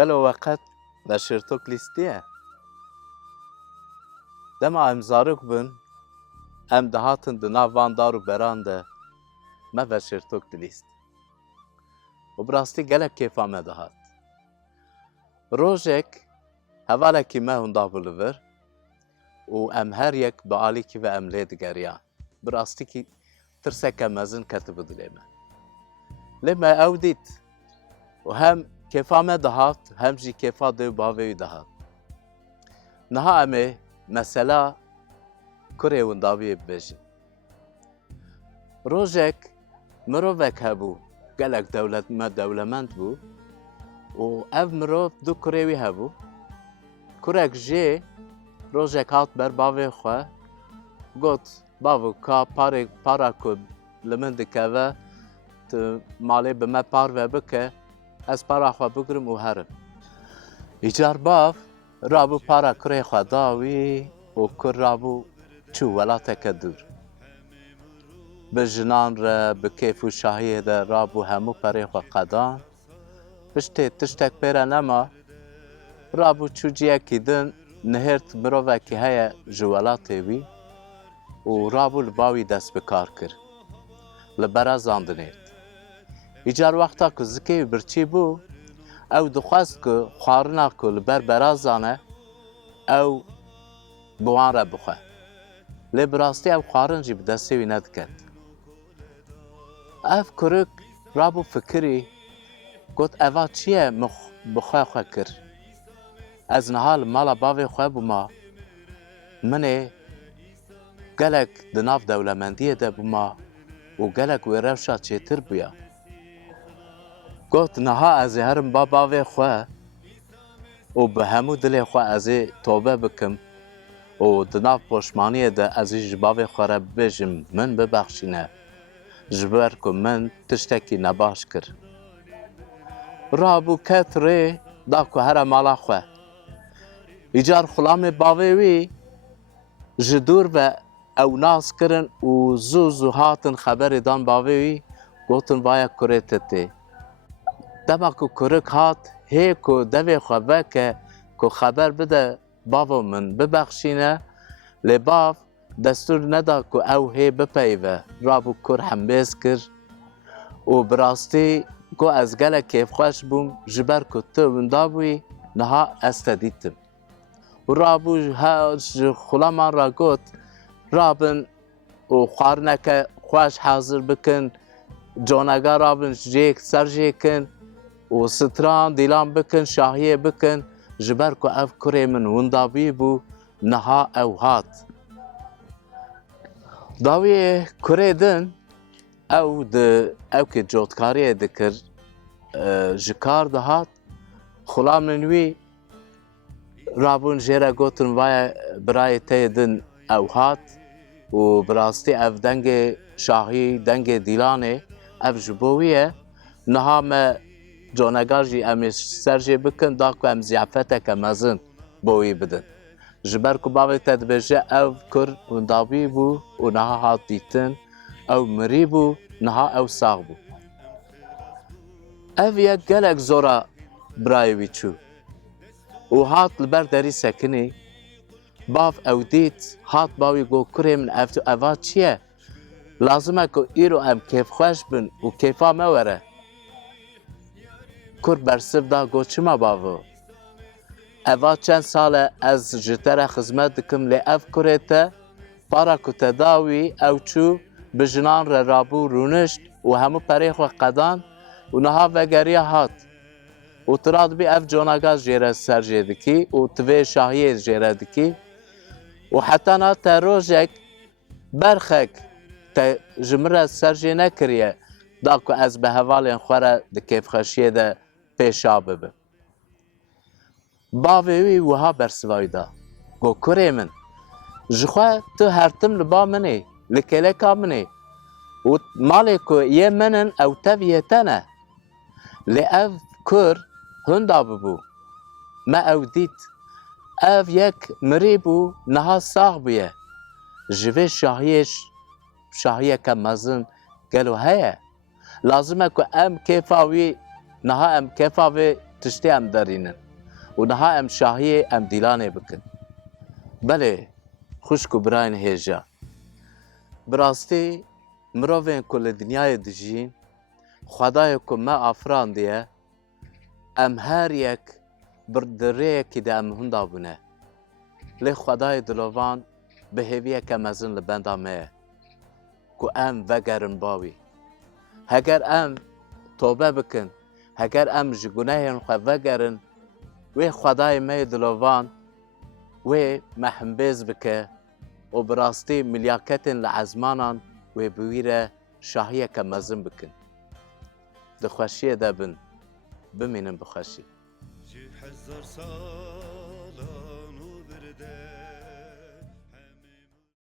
قالوا وقت بشرتوك ليستيه دما ام زارك بن ام دهاتن دنا وان دارو برانده ما بشرتوك دلیست و براستی گلک کیفا ما دهات روژک هوالکی ما هنده بلور و ام هر یک بعالی کی و ام لید گریان براستی کی ترسک مزن کتب دلیمه لما او دیت و هم کیفا ما دهات هم جی کیفا دیو باوی دهات نها امه مثلا کره ونداوی ببیجی روژک مروفک هبو گلک دولمند بو و اف مروف دو کروی هبو کرک جه روژک هات بر باوی خواه گوت باو که پارا که لمن دکوه مالی به ما پار و بکه از پارا خواه بگرم و هرم ایجار باو رابو پارا کره خواه داوی و کر رابو چو ولاتک دور به جنان را به کیف و شاهیه ده رابو همو پره خواه قدان پشته تشتک پیره نما رابو چو جیه که دن نهرت مروه که هیا جوالاته وی و رابو لباوی دست بکار کر لبرا زاندنید ایجار وقتا که زکی برچی بو او دخواست که خوارنا که لبر برا زانه او بوان را بخواه لبراستی او خوارن جی بدستی وی ندکد اف کرک رابو فکری گوت اوا چیه بخواه خواه کر از نهال مالا باوی خواه بوما منه گلک دناف دولمندیه ده بوما و گلک وی روشا چیتر بیا گوت نها از هرم با باوی خواه و به همو دل خواه از توبه بکم و دناف پشمانیه ده از جباوی خواه را بجم من ببخشینه جبر که من تشتکی نباش کر رابو کت ری دا که هر مالا خواه ایجار خلام باوی وی جدور و او ناس کرن و زو هاتن خبر دان باوی وی گوتن وایا کره تته دما که کرک هات هی که دوی خواه که خبر بده باو من ببخشینه لباف دستور ندا که او هی بپیوه رابو کر حمبیز کر و براستی که از گله کیف خوش بوم جبر که تو وندابوی نها استدیتم و رابو خلامان را گوت رابن و خوارنک خوش حاضر بکن جونگا رابن جیک سر جیکن و ستران دیلان بکن شاهیه بکن جبر که اف کره من وندابی بو نها او هات داوی کره دن او که جوتکاریه دکر جکار دهات خلامن وی رابون جیره گوتن وای برای تیدن او هات و براستی اف دنگ شاهی دنگ دیلانه اف جبویه نها ما جونگار جی امیش سرجی بکن دا که ام زیافته که مزن بوی بدن جبر که باوی تدبیجه او کر وندابی بو و نها هات دیتن او مری بو نها او ساغ بو او یک گلک زورا برای وی چو و هات لبر داری سکنی باف او دیت هات باوی گو کره من افتو اوا چیه لازمه که ایرو ام کیف خوش بن و کیفا موره کر برسف دا گو چما باوو اوا چند ساله از جتر خدمت دکم لی اف کره تا پارا که تداوی او چو بجنان را رابو رونشت و همو پریخ و قدان و نها وگریه هات و تراد بی اف جوناگا جیره سر جیدکی و توی شاهیه جیره دکی و حتی نا تا روژک برخک تا جمره سر جی نکریه دا که از به حوالین خوره ده کیف خشیه ده پیشا ببه باوی وها برسوای دا گو کره من جخواه تو هرتم لبا منی لکلکا منی و مالی که یه منن او تاویه تنه لی اف کر هندا ببو ما او دیت اف یک مری بو نها ساغ بیه جوه شاهیه که مزن گلو هیا لازمه که ام کیفاوی نها ام کیفاوی tiştê em derînin û niha em şahiyê em dîlanê bikin. Belê, xwişk û birayên hêja, bi rastî mirovên ku li dinyayê dijîn, Xwedayê ku me afirandiye, em her yek di rêyekê de em hûn dabûne. Lê Xwedayê dilovan bi hêviyeke mezin li benda me ye ku em vegerin bawî. Heger em tobe bikin, heger em ji gunehên xwe vegerin, wê Xwedayê me yê dilovan wê me himbêz bike û bi rastî milyaketên li ezmanan wê bi wî re şahiyeke mezin bikin. Di xweşiyê de bin, bimînin bi xweşî. Ji hezar sal